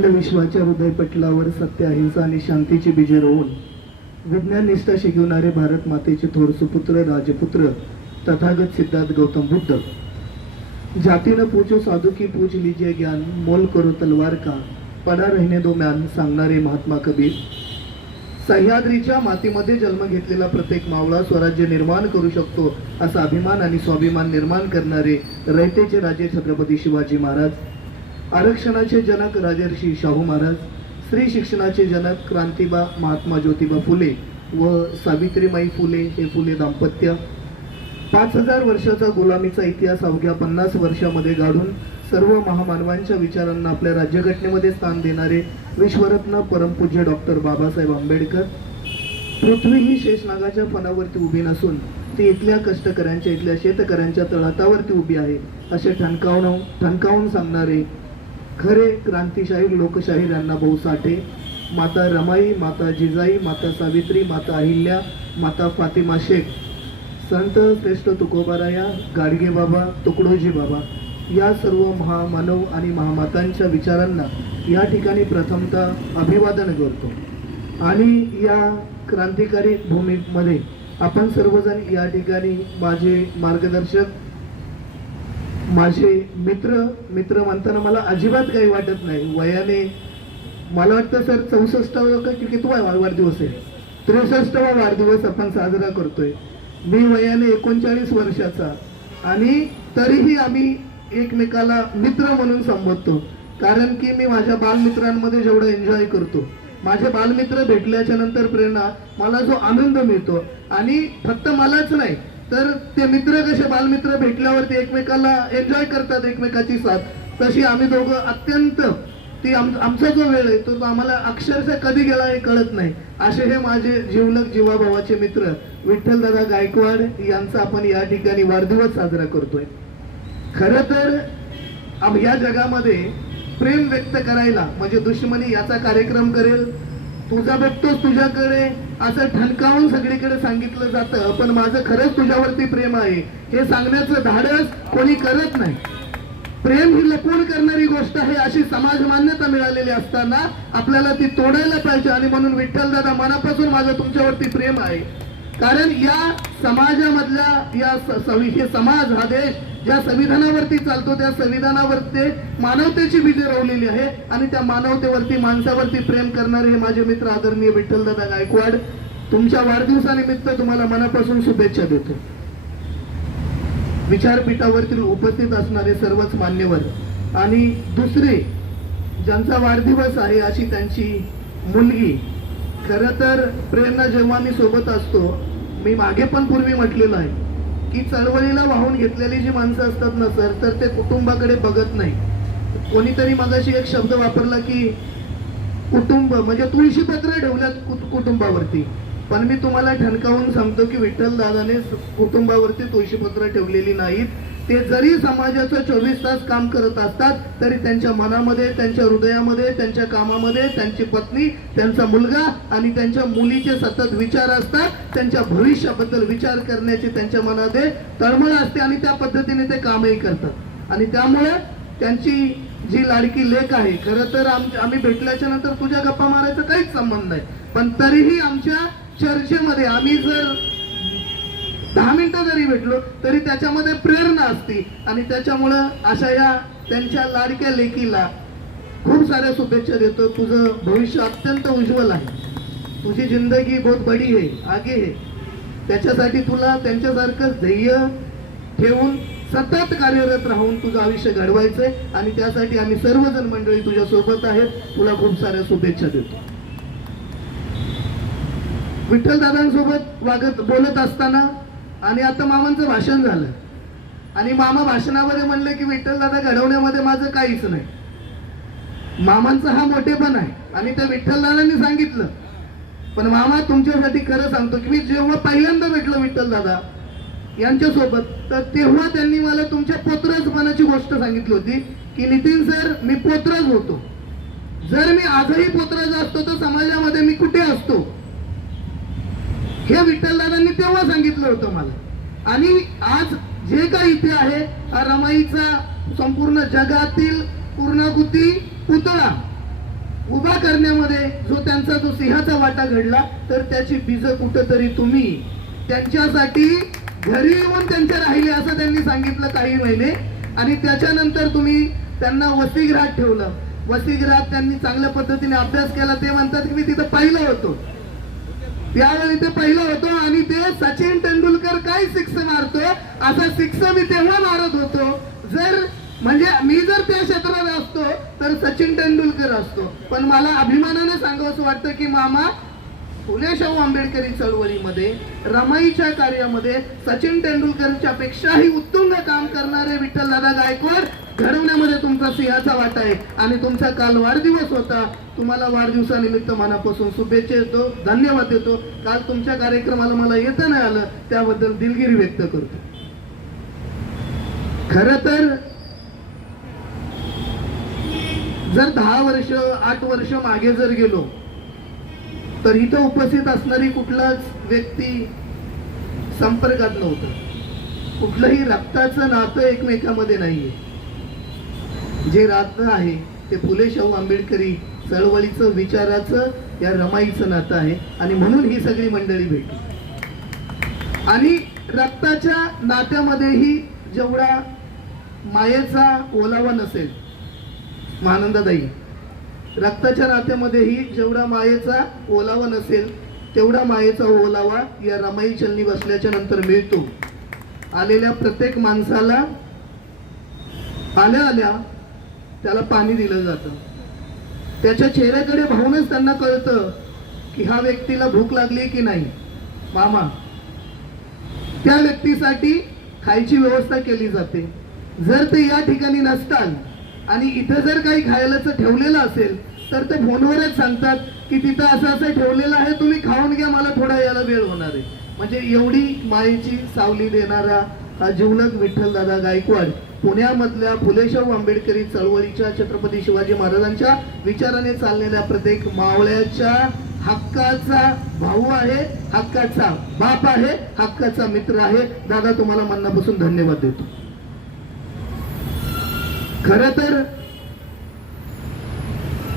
अखंड विश्वाच्या हृदयपटलावर सत्य अहिंसा आणि शांतीची बीजे रोवून विज्ञान निष्ठा शिकवणारे भारत मातेचे थोर सुपुत्र राजपुत्र तथागत सिद्धार्थ गौतम बुद्ध. जातीनं पूजो साधू की पूज लीजिए ज्ञान मोल करो तलवार का पडा रहने दो म्यान सांगणारे महात्मा कबीर. सह्याद्रीच्या मातीमध्ये जन्म घेतलेला प्रत्येक मावळा स्वराज्य निर्माण करू शकतो असा अभिमान आणि स्वाभिमान निर्माण करणारे रयतेचे राजे छत्रपती शिवाजी महाराज. आरक्षणाचे जनक राजर्षी शाहू महाराज स्त्री शिक्षणाचे जनक क्रांतिबा महात्मा ज्योतिबा फुले व सावित्रीमाई फुले हे फुले दाम्पत्य. पाच हजार वर्षाचा गुलामीचा इतिहास अवघ्या पन्नास वर्षामध्ये गाडून सर्व महामानवांच्या विचारांना आपल्या राज्यघटनेमध्ये स्थान देणारे विश्वरत्न परमपूज्य डॉक्टर बाबासाहेब आंबेडकर. पृथ्वी ही शेषनागाच्या फणावरती उभी नसून ती इथल्या कष्टकऱ्यांच्या इथल्या शेतकऱ्यांच्या तळातावरती उभी आहे असे ठणकावून ठणकावून सांगणारे खरे क्रांतिशाही लोकशाहीर यांना भाऊ साठे. माता रमाई माता जिजाई माता सावित्री माता अहिल्या माता फातिमा शेख. संत श्रेष्ठ तुकोबाराया गाडगे बाबा तुकडोजी बाबा. या सर्व महामानव आणि महामातांच्या विचारांना या ठिकाणी प्रथमतः अभिवादन करतो. आणि या क्रांतिकारी भूमीमध्ये आपण सर्वजण या ठिकाणी माझे मार्गदर्शक माझे मित्र मित्र म्हणताना मला अजिबात काही वाटत नाही. वयाने मला वाटतं सर चौसष्टावा का की कितवा वाढदिवस आहे? त्रेसष्टवा वाढदिवस आपण साजरा करतोय. मी वयाने एकोणचाळीस वर्षाचा आणि तरीही आम्ही एकमेकाला मित्र म्हणून संबोधतो. कारण की मी माझ्या बालमित्रांमध्ये जेवढं एन्जॉय करतो. माझे बालमित्र भेटल्याच्या नंतर प्रेरणा मला जो आनंद मिळतो. आणि फक्त मलाच नाही तर ते मित्र कसे बालमित्र भेटल्यावरती एकमेकाला एन्जॉय करतात एकमेकाची साथ. तशी आम्ही दोघं अत्यंत ती आम आमचा जो वेळ आहे तो आम्हाला अक्षरशः कधी गेला हे कळत नाही. असे हे माझे जीवलक जीवाभावाचे मित्र विठ्ठलदादा गायकवाड यांचा आपण या ठिकाणी वाढदिवस साजरा करतोय. खरं तर या जगामध्ये प्रेम व्यक्त करायला म्हणजे दुश्मनी याचा कार्यक्रम करेल तुझा बघतोस तुझ्याकडे असं ठणकावून सगळीकडे सांगितलं जातं पण माझं खरंच तुझ्यावरती प्रेम आहे. हे सांगण्याचं धाडस कोणी करत नाही. प्रेम ही लपवून करणारी गोष्ट आहे अशी समाज मान्यता मिळालेली असताना आपल्याला ती तोडायला पाहिजे आणि म्हणून विठ्ठल दादा मनापासून माझं तुमच्यावरती प्रेम आहे. कारण या समाजामधल्या या सवि- हे समाज हा देश ज्या संविधानावरती चालतो त्या संविधानावरती मानवतेची बीजे रोवलेली आहे आणि त्या मानवतेवरती माणसावरती प्रेम करणारे हे माझे मित्र आदरणीय विठ्ठलदादा गायकवाड तुमच्या वाढदिवसानिमित्त तुम्हाला मनापासून शुभेच्छा देतो. विचारपीठावरती उपस्थित असणारे सर्वच मान्यवर आणि दुसरे ज्यांचा वाढदिवस आहे अशी त्यांची मुलगी खरं तर प्रेरणा जेव्हा मी सोबत असतो मी मागे पण पूर्वी म्हटलेलं आहे की चळवळीला वाहून घेतलेली जी माणसं असतात ना सर तर ते कुटुंबाकडे बघत नाही. कोणीतरी मगाशी एक शब्द वापरला की कुटुंब म्हणजे तुळशी पत्र ठेवल्यात कुटुंबावरती. पण मी तुम्हाला ठणकावून सांगतो की विठ्ठल दादाने कुटुंबावरती तुळशीपत्र ठेवलेली नाहीत. ते जरी समाजाचं चोवीस तास काम करत असतात तरी त्यांच्या मनामध्ये त्यांच्या हृदयामध्ये त्यांच्या कामामध्ये त्यांची पत्नी त्यांचा मुलगा आणि त्यांच्या मुलीचे सतत विचार असतात त्यांच्या भविष्याबद्दल विचार करण्याची त्यांच्या मनामध्ये तळमळ असते आणि त्या पद्धतीने ते कामही करतात. आणि त्यामुळे त्यांची जी लाडकी लेख आहे खरं तर आम्ही भेटल्याच्या नंतर तुझ्या गप्पा मारायचा काहीच संबंध नाही. पण तरीही आमच्या चर्चेमध्ये आम्ही जर दहा मिनिटं जरी भेटलो तरी त्याच्यामध्ये प्रेरणा असते. आणि त्याच्यामुळं अशा या त्यांच्या लाडक्या लेकीला खूप साऱ्या शुभेच्छा देतो. तुझं भविष्य अत्यंत उज्ज्वल आहे. तुझी जिंदगी बहुत बडी आहे आगे आहे. त्याच्यासाठी तुला त्यांच्यासारखं ध्येय ठेवून सतत कार्यरत राहून तुझं आयुष्य घडवायचंय. आणि त्यासाठी आम्ही सर्वजण मंडळी तुझ्या सोबत आहेत. तुला खूप साऱ्या शुभेच्छा देतो. विठ्ठल दादांसोबत वागत बोलत असताना आणि आता मामांचं भाषण झालं. आणि मामा भाषणामध्ये म्हणले की विठ्ठल दादा घडवण्यामध्ये माझं काहीच नाही. मामांचा हा मोठेपण आहे. आणि त्या विठ्ठल दादांनी सांगितलं. पण मामा तुमच्यासाठी खरं सांगतो की मी जेव्हा पहिल्यांदा भेटलो विठ्ठल दादा यांच्यासोबत तर तेव्हा त्यांनी मला तुमच्या पोत्रजपणाची गोष्ट सांगितली होती की नितीन सर मी पोत्रज होतो. जर मी आजही पोत्रज असतो तर समाजामध्ये मी कुठे असतो? हे विठ्ठलदादांनी तेव्हा सांगितलं होतं मला. आणि आज जे काही इथे आहे हा रमाईचा संपूर्ण जगातील पूर्णाकृती पुतळा उभा करण्यामध्ये जो त्यांचा जो सिंहाचा वाटा घडला तर त्याची बीज कुठंतरी तुम्ही त्यांच्यासाठी घरी येऊन त्यांच्या राहिले असं त्यांनी सांगितलं काही महिने. आणि त्याच्यानंतर तुम्ही त्यांना वसतिगृहात ठेवलं. वसतिगृहात त्यांनी चांगल्या पद्धतीने अभ्यास केला. ते म्हणतात की मी तिथं पाहिलं होतो. त्यावेळी ते पहिलं होतो आणि ते सचिन तेंडुलकर काय सिक्स मारतो? असा सिक्स मी तेव्हा मारत होतो. जर म्हणजे मी जर त्या क्षेत्रात असतो तर सचिन तेंडुलकर असतो. पण मला अभिमानाने सांगावं वाटतं की मामा फुले शाहू आंबेडकरी चळवळीमध्ये रमाईच्या कार्यामध्ये सचिन तेंडुलकरच्या पेक्षाही उत्तुंग काम करणारे विठ्ठलदादा गायकवाड घडवण्यामध्ये तुमचा सिंहाचा वाटा आहे. आणि तुमचा काल वाढदिवस होता. तुम्हाला वाढदिवसानिमित्त मनापासून शुभेच्छा देतो धन्यवाद देतो. काल तुमच्या कार्यक्रमाला मला येता नाही आलं त्याबद्दल दिलगिरी व्यक्त करतो. खर तर जर दहा वर्ष आठ वर्ष मागे जर गेलो तर इथं उपस्थित असणारी कुठलाच व्यक्ती संपर्कात नव्हतं. कुठलंही रक्ताचं नातं एकमेकामध्ये नाहीये. जे नातं आहे ते फुले शाहू आंबेडकरी चळवळीचं विचाराचं या रमाईचं नातं आहे. आणि म्हणून ही सगळी मंडळी भेटली. आणि रक्ताच्या नात्यामध्येही जेवढा मायेचा ओलावा नसेल महानंदाताई रक्ताच्या नात्यामध्येही जेवढा मायेचा ओलावा नसेल तेवढा मायेचा ओलावा या रमाई चलनी बसल्याच्या नंतर मिळतो. आलेल्या प्रत्येक माणसाला आल्या आल्या त्याला पाणी दिलं जातं. त्याच्या चेहऱ्याकडे पाहूनच त्यांना कळतं की हा व्यक्तीला भूक लागली की नाही. मामा त्या व्यक्तीसाठी खायची व्यवस्था केली जाते. जर ते या ठिकाणी नसताल आणि इथं जर काही खायलाच ठेवलेलं असेल तर ते फोनवरच सांगतात की तिथं असं असं ठेवलेलं आहे तुम्ही खाऊन घ्या मला थोडा याला वेळ होणार आहे. म्हणजे एवढी मायेची सावली देणारा हा जीवलग विठ्ठलदादा गायकवाड पुण्यामधल्या फुलेशाहू आंबेडकरी चळवळीच्या छत्रपती शिवाजी महाराजांच्या विचाराने चाललेल्या प्रत्येक मावळ्याच्या हक्काचा भाऊ आहे हक्काचा बाप आहे हक्काचा मित्र आहे. दादा तुम्हाला मनापासून धन्यवाद देतो. खर तर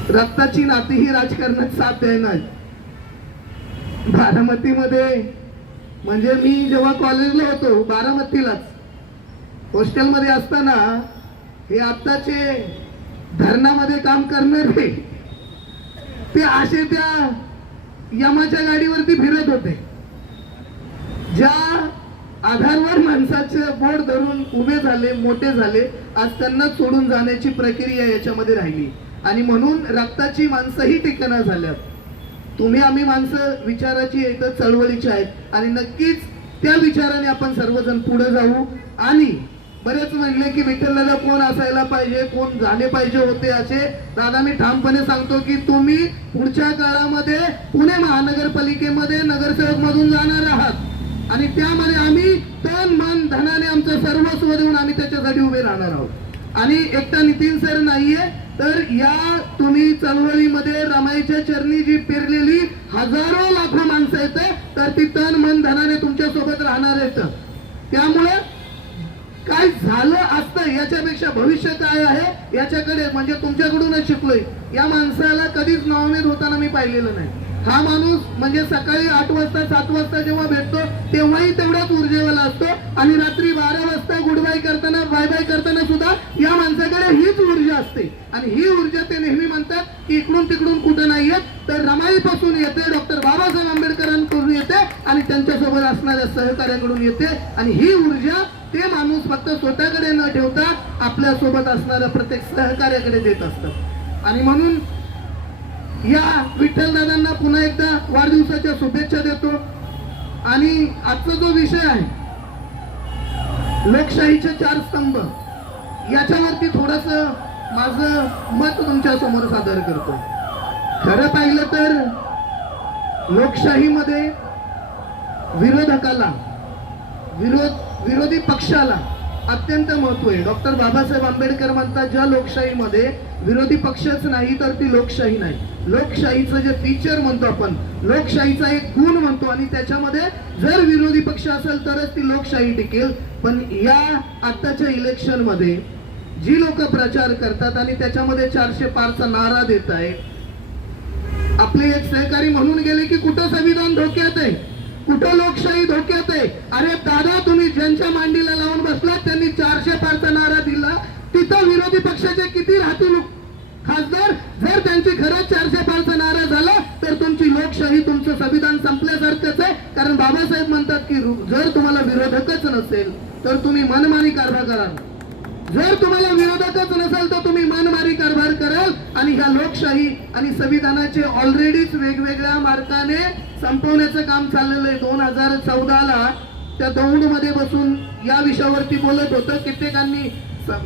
रक्ताची नाती ही राजकारणात साथ देणार बारामतीमध्ये म्हणजे मी जेव्हा कॉलेजला होतो बारामतीलाच हॉस्टेलमध्ये असताना हे आत्ताचे धरणामध्ये काम करणारे ते असे त्या यमाच्या गाडीवरती फिरत होते. ज्या आधारवर माणसाचे बोट धरून उभे झाले मोठे झाले आज त्यांना सोडून जाण्याची प्रक्रिया याच्यामध्ये राहिली. आणि म्हणून रक्ताची माणसंही ही झाल्यात. तुम्ही आम्ही माणसं विचाराची आहेत चळवळीची आहेत. आणि नक्कीच त्या विचाराने आपण सर्वजण पुढे जाऊ. आणि बरेच म्हणले की विठ्ठलला कोण असायला पाहिजे कोण झाले पाहिजे होते असे. दादा मी ठामपणे सांगतो की तुम्ही पुढच्या काळामध्ये पुणे महानगरपालिकेमध्ये नगरसेवक मधून जाणार आहात. आणि त्यामध्ये आम्ही तन मन धनाने आमचं सर्वस्व देऊन आम्ही त्याच्यासाठी उभे राहणार आहोत. आणि एकटा नितीन सर नाहीये तर या तुम्ही चळवळीमध्ये रमाईच्या चरणी जी पेरलेली हजारो लाखो माणसं येते तर ती तन मन धनाने तुमच्यासोबत राहणार आहेत. त्यामुळे काय झालं असतं याच्यापेक्षा भविष्य काय आहे याच्याकडे म्हणजे तुमच्याकडूनच शिकलोय. या माणसाला कधीच नवनीत होताना मी पाहिलेलं नाही. हा माणूस म्हणजे सकाळी आठ वाजता सात वाजता जेव्हा भेटतो तेव्हाही तेवढाच ऊर्जेवाला असतो. आणि रात्री बारा वाजता गुड बाय करताना बाय बाय करताना सुद्धा या माणसाकडे हीच ऊर्जा असते. आणि ही ऊर्जा ते नेहमी म्हणतात की इकडून तिकडून कुठं नाही येत तर रमाईपासून येते डॉक्टर बाबासाहेब आंबेडकरांकडून येते आणि त्यांच्यासोबत असणाऱ्या सहकार्याकडून येते. आणि ही ऊर्जा ते माणूस फक्त स्वतःकडे न ठेवता आपल्यासोबत असणाऱ्या प्रत्येक सहकार्याकडे देत असतं. आणि म्हणून या विठ्ठलदादांना पुन्हा एकदा वाढदिवसाच्या शुभेच्छा देतो. आणि आजचा जो विषय आहे लोकशाहीचे चार स्तंभ याच्यावरती थोडस माझं मत तुमच्यासमोर सादर करतो. खरं पाहिलं तर लोकशाहीमध्ये विरोधकाला विरोध विरोधी पक्षाला अत्यंत महत्त्व आहे. डॉक्टर बाबासाहेब आंबेडकर म्हणतात ज्या लोकशाहीमध्ये विरोधी पक्षच नाही तर ती लोकशाही नाही. लोकशाहीचं जे फीचर म्हणतो आपण लोकशाहीचा एक गुण म्हणतो आणि त्याच्यामध्ये जर विरोधी पक्ष असेल तरच ती लोकशाही टिकेल. पण या आत्ताच्या इलेक्शनमध्ये जी लोक प्रचार करतात आणि त्याच्यामध्ये चारशे पारचा नारा देत आहेत आपले एक सहकारी म्हणून गेले की कुठं संविधान धोक्यात आहे? कुठं लोकशाही धोक्यात आहे? अरे दादा तुम्ही ज्यांच्या मांडीला लावून बसलात त्यांनी चारशे पारचा नारा दिला. तिथं विरोधी पक्षाचे किती राहतील? खासदार जर त्यांची खरंच चारशे पारचा नारा झाला तर तुमची लोकशाही तुमचं संविधान संपल्यासारखंच आहे. कारण बाबासाहेब म्हणतात की जर तुम्हाला विरोधकच नसेल तर तुम्ही मनमानी कारभार कराल. जर तुम्हाला विरोधकच नसेल तर तुम्ही मनमारी कारभार कराल. आणि ह्या लोकशाही आणि संविधानाचे ऑलरेडीच वेगवेगळ्या मार्गाने संपवण्याचं काम चाललेलं आहे. दोन हजार चौदाला त्या दौंडमध्ये बसून या विषयावरती बोलत होतं. कित्येकांनी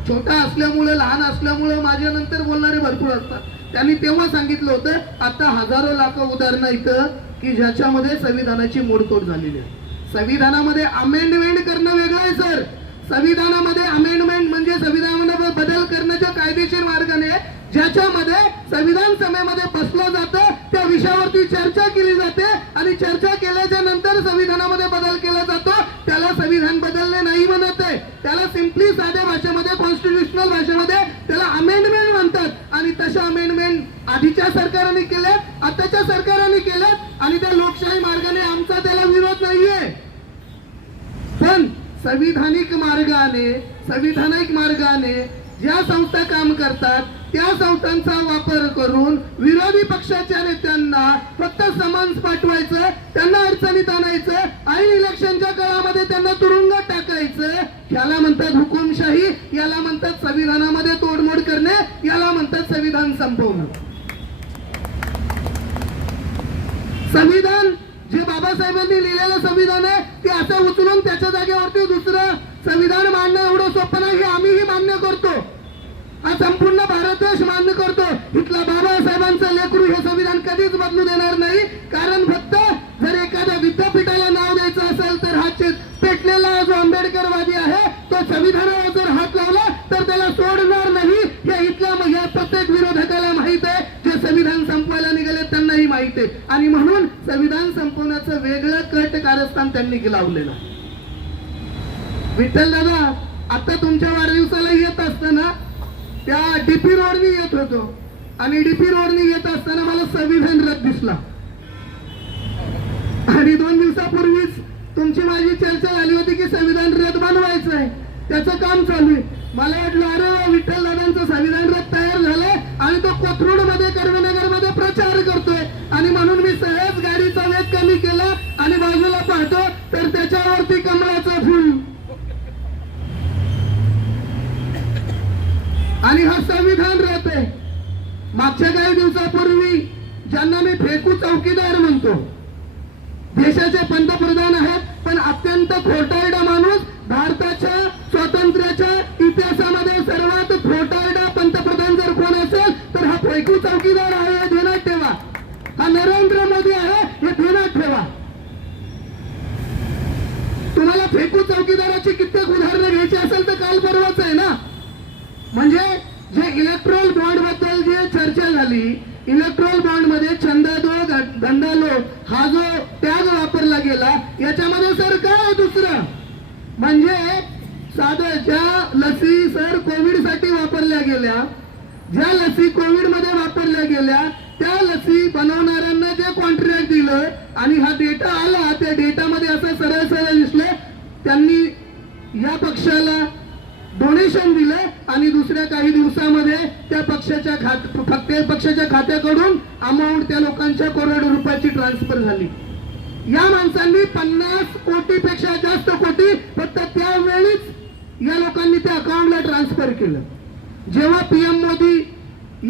छोटा असल्यामुळं लहान असल्यामुळं माझ्या नंतर बोलणारे भरपूर असतात. त्यांनी तेव्हा सांगितलं होतं आता हजारो लाख उदाहरणं इथं की ज्याच्यामध्ये संविधानाची मोडतोड झालेली आहे. संविधानामध्ये अमेंडमेंट करणं वेगळं आहे सर. संविधानामध्ये अमेंडमेंट म्हणजे संविधानामध्ये बदल करण्याच्या कायदेशीर मार्गाने ज्याच्यामध्ये संविधान सभेमध्ये बसलं जातं त्या विषयावरती चर्चा केली जाते आणि चर्चा केल्याच्यानंतर संविधानामध्ये बदल केला जातो. त्याला संविधान बदलणे नाही म्हणत आहे. त्याला सिम्पली साध्या भाषेमध्ये कॉन्स्टिट्युशनल भाषेमध्ये त्याला अमेंडमेंट म्हणतात. आणि तशा अमेंडमेंट आधीच्या सरकारने केल्यात आताच्या सरकाराने केल्यात आणि त्या लोकशाही मार्गाने आमचा त्याला विरोध नाहीये. पण संविधानिक मार्गाने संविधानिक मार्गाने ज्या संस्था काम करतात त्या संस्थांचा वापर करून विरोधी पक्षाच्या नेत्यांना फक्त समन्स पाठवायचं त्यांना अडचणीत आणायचं आणि इलेक्शनच्या काळामध्ये त्यांना तुरुंगात टाकायचं याला म्हणतात हुकुमशाही याला म्हणतात संविधानामध्ये तोडमोड करणे याला म्हणतात संविधान संपवणं. संविधान जे बाबासाहेबांनी लिहिलेलं संविधान आहे ते असं उचलून त्याच्या जागेवरती दुसरं संविधान मांडणं एवढं सोपं नाही आम्हीही हा संपूर्ण भारत देश मान्य करतो. इथला बाबासाहेबांचं लेकरू हे संविधान कधीच बदलू देणार नाही. कारण फक्त जर एखाद्या विद्यापीठाला नाव द्यायचं असेल तर हा पेटलेला जो आंबेडकरवादी आहे तो संविधानावर जर हात लावला तर त्याला सोडणार नाही. हे इथल्या या प्रत्येक विरोधकाला माहीत आहे. जे संविधान संपवायला निघाले त्यांनाही माहीत आहे. आणि म्हणून संविधान संपवण्याचं वेगळं कट कारस्थान त्यांनी लावलेलं आहे. विठ्ठल दादा आता तुमच्या वाढदिवसाला येत असताना त्या डीपी रोडनी येत होतो. आणि डीपी रोडनी येत असताना मला संविधान रथ दिसला. आणि दोन दिवसापूर्वीच तुमची माझी चर्चा झाली होती की संविधान रथ बनवायचं आहे त्याचं काम चालू आहे. मला वाटलं अरे विठ्ठल दादांचं संविधान रथ तयार झालंय आणि तो कोथरूडमध्ये कर्मनगरमध्ये प्रचार करतोय. आणि म्हणून मी सहज गाडीचा वेग कमी केला आणि बाजूला पाहतो तर त्याच्यावरती कमळाचं फुल. आणि हा संविधान राहते. मागच्या काही दिवसापूर्वी ज्यांना मी फेकू चौकीदार म्हणतो देशाचे पंतप्रधान आहेत पण अत्यंत खोटारडा माणूस भारताच्या स्वातंत्र्याच्या इतिहासामध्ये सर्वात खोटारडा पंतप्रधान जर कोण असेल तर हा फेकू चौकीदार आहे हे ध्यानात ठेवा. हा नरेंद्र मोदी आहे हे ध्यानात ठेवा. तुम्हाला फेकू चौकीदार कित्येक उदाहरणं घ्यायची असेल तर काल परवाच आहे ना म्हणजे जे इलेक्ट्रॉल बॉन्डबद्दल जे चर्चा इलेक्ट्रॉल बॉन्डमध्ये छंदादो गंधालो हा जो त्याग वापरला गेला याच्यामध्ये सर काय दुसरं? म्हणजे साधं ज्या लसी सर कोविडसाठी वापरल्या गेल्या ज्या लसी कोविडमध्ये वापरल्या गेल्या त्या लसी बनवणाऱ्यांना जे कॉन्ट्रॅक्ट दिलं आणि हा डेटा आला त्या डेटामध्ये असं सरळ सरळ दिसलं त्यांनी या पक्षाला डोनेशन दिलं आणि दुसऱ्या काही दिवसामध्ये त्या पक्षाच्या खात फक्त पक्षाच्या खात्याकडून अमाऊंट त्या लोकांच्या करोडो रुपयाची ट्रान्सफर झाली. या माणसांनी पन्नास कोटीपेक्षा जास्त कोटी फक्त त्यावेळीच या लोकांनी त्या अकाउंटला ट्रान्सफर केलं. जेव्हा पीएम मोदी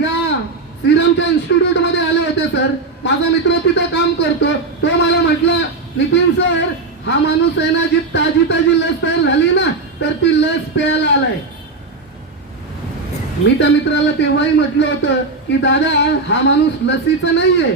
या श्रीरामच्या इन्स्टिट्यूटमध्ये आले होते सर माझा मित्र तिथं काम करतो. तो मला म्हटला नितीन सर हा माणूस आहे ना जी ताजी ताजी लस तयार झाली ना तर ती लस प्यायला आलाय. मी त्या मित्राला तेव्हाही म्हटलं होतं की दादा हा माणूस लसीचा नाहीये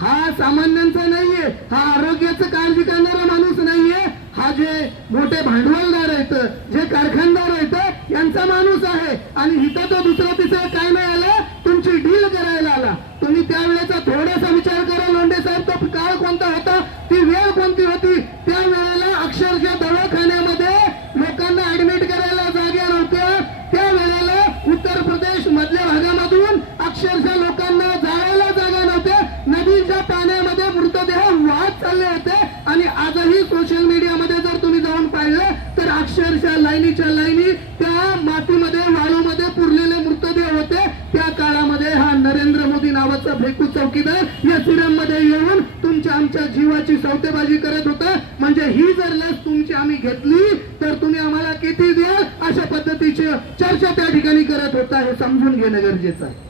हा सामान्यांचा नाहीये हा आरोग्याचं काळजी करणारा माणूस नाहीये हा जे मोठे भांडवलदार आहेत जे कारखानदार आहेत यांचा माणूस आहे. आणि इथं तो दुसरा तिसरा काय नाही आला तुमची डील करायला आला. तुम्ही त्यावेळेचा थोडासा विचार करा लोंढे साहेब तो काळ कोणता होता? ती वेळ कोणती होती? त्या वेळेला अक्षरशः दवाखान्यात लाईनीच्या लाईनी त्या मातीमध्ये वाळूमध्ये पुरलेले मृतदेह होते. त्या काळामध्ये हा नरेंद्र मोदी नावाचा फेकू चौकीदार या सिरममध्ये येऊन तुमच्या आमच्या जीवाची सौतेबाजी करत होता. म्हणजे ही जर लस तुमची आम्ही घेतली तर तुम्ही आम्हाला किती द्या अशा पद्धतीची चर्चा त्या ठिकाणी करत होता. हे समजून घेणं गरजेचं आहे.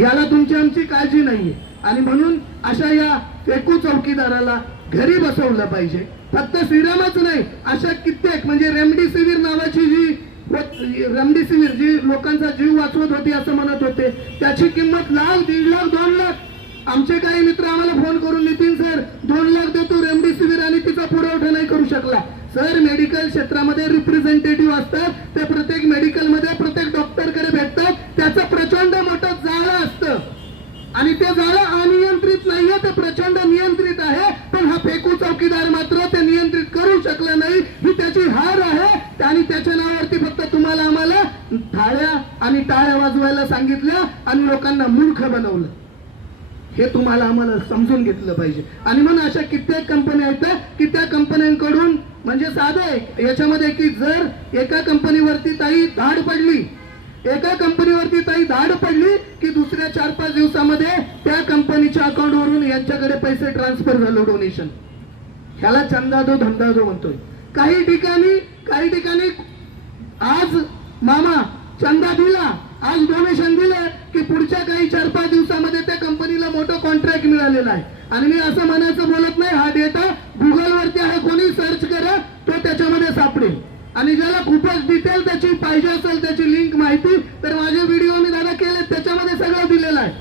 याला तुमची आमची काळजी नाहीये. आणि म्हणून अशा या फेकू चौकीदाराला घरी बसवलं पाहिजे. फक्त सिरमच नाही अशा कित्येक म्हणजे रेमडेसिवीर नावाची जी रेमडेसिवीर जी लोकांचा जीव वाचवत होती असं म्हणत होते त्याची किंमत लाख दीड लाख दोन लाख. आमचे काही मित्र आम्हाला फोन करून नितीन सर दोन लाख देतो रेमडेसिवीर आणि तिचा पुरवठा नाही करू शकला. सर मेडिकल क्षेत्रामध्ये रिप्रेझेंटेटिव्ह असतात ते प्रत्येक मेडिकलमध्ये प्रत्येक डॉक्टरकडे भेटतात त्याचं प्रचंड मोठं जाळं असतं. आणि ते जाळं अनियंत्रित नाहीये ते प्रचंड नियंत्रित आहे. पण हा फेकू चौकीदार मात्र ते नियंत्रित करू शकला नाही. ही त्याची हार आहे आणि त्याच्या नावावरती फक्त तुम्हाला आम्हाला थाळ्या आणि टाळ्या वाजवायला सांगितल्या आणि लोकांना मूर्ख बनवलं. हे तुम्हाला आम्हाला समजून घेतलं पाहिजे. आणि म्हणून अशा कित्येक कंपन्या आहेत की त्या कंपन्यांकडून म्हणजे साधं आहे याच्यामध्ये की जर एका कंपनीवरती ताई धाड पडली एका कंपनीवरती ताई धाड पडली की दुसऱ्या चार पाच दिवसामध्ये त्या कंपनीच्या अकाउंटवरून यांच्याकडे पैसे ट्रान्सफर झालं डोनेशन ह्याला चंदा दो धंदा दो म्हणतोय. काही ठिकाणी काही ठिकाणी आज मामा चंदा दिला आज डोनेशन दिलं की पुढच्या काही चार पाच दिवसामध्ये त्या कंपनीला मोठं कॉन्ट्रॅक्ट मिळालेला आहे. आणि मी असं म्हणायचं बोलत नाही हा डेटा गुगल वरती आहे कोणी सर्च करा तो त्याच्यामध्ये सापडेल. आणि ज्याला खूपच डिटेल त्याची पाहिजे असेल त्याची लिंक माहिती तर माझे व्हिडिओ मी दादा केले त्याच्यामध्ये सगळं दिलेलं आहे.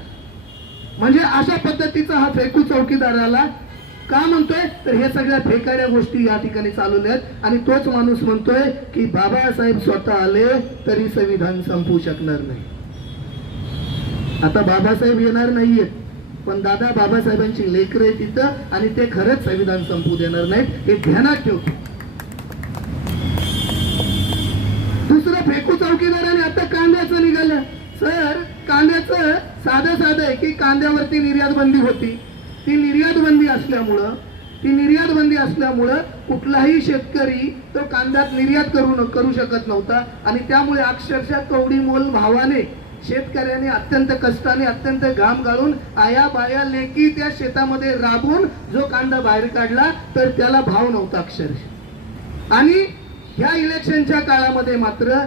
म्हणजे अशा पद्धतीचा हा फेकू चौकीदाराला का म्हणतोय? तर हे सगळ्या फेकाड्या गोष्टी या ठिकाणी चालू आहेत. आणि तोच माणूस म्हणतोय की बाबासाहेब स्वतः आले तरी संविधान संपू शकणार नाही. आता बाबासाहेब येणार नाहीयेत पण दादा बाबासाहेबांची लेकर आहे तिथं आणि ते खरंच संविधान संपू देणार नाहीत. हे ध्यानात ठेव सर कांद्याचं साधं साधं आहे की कांद्यावरती निर्यात बंदी होती. ती निर्यात बंदी असल्यामुळं ती निर्यात बंदी असल्यामुळं कुठलाही शेतकरी तो कांद्यात निर्यात करू न करू शकत नव्हता. आणि त्यामुळे अक्षरशः कवडी मोल भावाने शेतकऱ्याने अत्यंत कष्टाने अत्यंत घाम गाळून आया बाया लेकी त्या शेतामध्ये राबून जो कांदा बाहेर काढला तर त्याला भाव नव्हता अक्षरशः. आणि ह्या इलेक्शनच्या काळामध्ये मात्र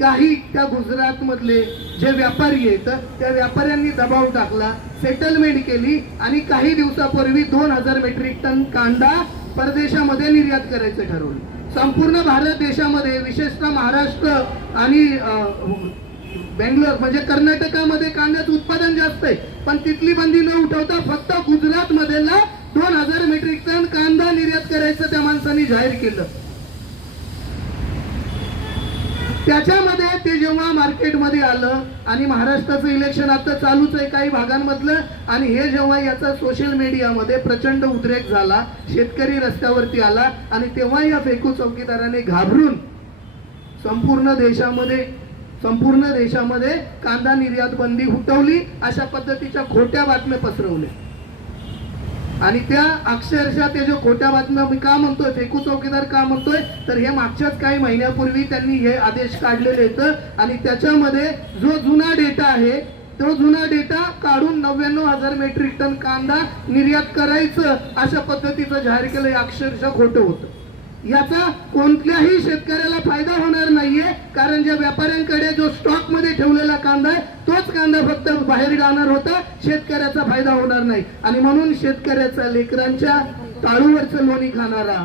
काही त्या गुजरातमधले जे व्यापारी आहेत त्या व्यापाऱ्यांनी दबाव टाकला सेटलमेंट केली आणि काही दिवसापूर्वी दोन हजार मेट्रिक टन कांदा परदेशामध्ये निर्यात करायचं ठरवलं. संपूर्ण भारत देशामध्ये विशेषतः महाराष्ट्र आणि बेंगलोर म्हणजे कर्नाटकामध्ये कांद्याचं उत्पादन जास्त आहे. पण तिथली बंदी न उठवता फक्त गुजरातमध्ये दोन हजार मेट्रिक टन कांदा निर्यात करायचं त्या माणसांनी जाहीर केलं. त्याच्यामध्ये ते जेव्हा मार्केटमध्ये आलं आणि महाराष्ट्राचं इलेक्शन आता चालूच आहे काही भागांमधलं आणि हे जेव्हा याचा सोशल मीडियामध्ये प्रचंड उद्रेक झाला शेतकरी रस्त्यावरती आला आणि तेव्हा या फेकू चौकीदाराने घाबरून संपूर्ण देशामध्ये संपूर्ण देशामध्ये कांदा निर्यात बंदी हुटवली अशा पद्धतीच्या खोट्या बातम्या पसरवल्या. आणि त्या अक्षरशः ते जो खोट्या बातम्या मी का म्हणतोय फेकू चौकीदार का म्हणतोय तर हे मागच्याच काही महिन्यापूर्वी त्यांनी हे आदेश काढलेले आहेत आणि त्याच्यामध्ये जो जुना डेटा आहे तो जुना डेटा काढून नव्याण्णव हजार मेट्रिक टन कांदा निर्यात करायचं अशा पद्धतीचं जाहीर केलं हे अक्षरशः खोटं होतं. याचा कोणत्याही शेतकऱ्याला फायदा होणार नाहीये. कारण ज्या व्यापाऱ्यांकडे जो स्टॉकमध्ये ठेवलेला कांदा आहे तोच कांदा फक्त बाहेर जाणार होता. शेतकऱ्याचा फायदा होणार नाही. आणि म्हणून शेतकऱ्याचा लेकरांच्या टाळूवरचं लोणी खाणारा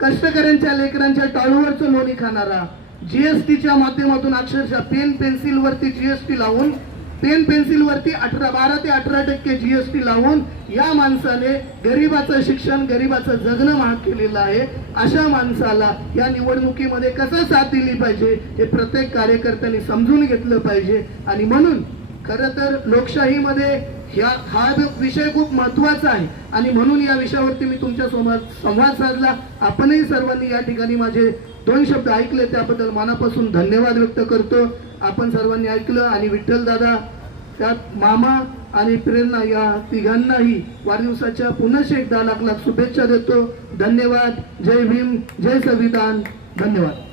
कष्टकऱ्यांच्या लेकरांच्या टाळूवरचं लोणी खाणारा जीएसटीच्या माध्यमातून अक्षरशः पेन पेन्सिल वरती जीएसटी लावून पेन पेन्सिलवरती अठरा बारा ते अठरा टक्के जीएसटी लावून या माणसाने गरिबाचं शिक्षण गरिबाचं जगणं महाग केलेलं आहे. अशा माणसाला या निवडणुकीमध्ये कसं साथ दिली पाहिजे हे प्रत्येक कार्यकर्त्यांनी समजून घेतलं पाहिजे. आणि म्हणून खरं तर लोकशाहीमध्ये ह्या हा विषय खूप महत्त्वाचा आहे. आणि म्हणून या विषयावरती मी तुमच्यासोबत संवाद साधला. आपणही सर्वांनी या ठिकाणी माझे दोन शब्द ऐकले त्याबद्दल मनापासून धन्यवाद व्यक्त करतो. आपण सर्वांनी ऐकलं आणि विठ्ठल दादा त्यात मामा आणि प्रेरणा या तिघांनाही वाढदिवसाच्या पुनश एकदा लाख लाख शुभेच्छा देतो. धन्यवाद. जय भीम. जय संविधान. धन्यवाद.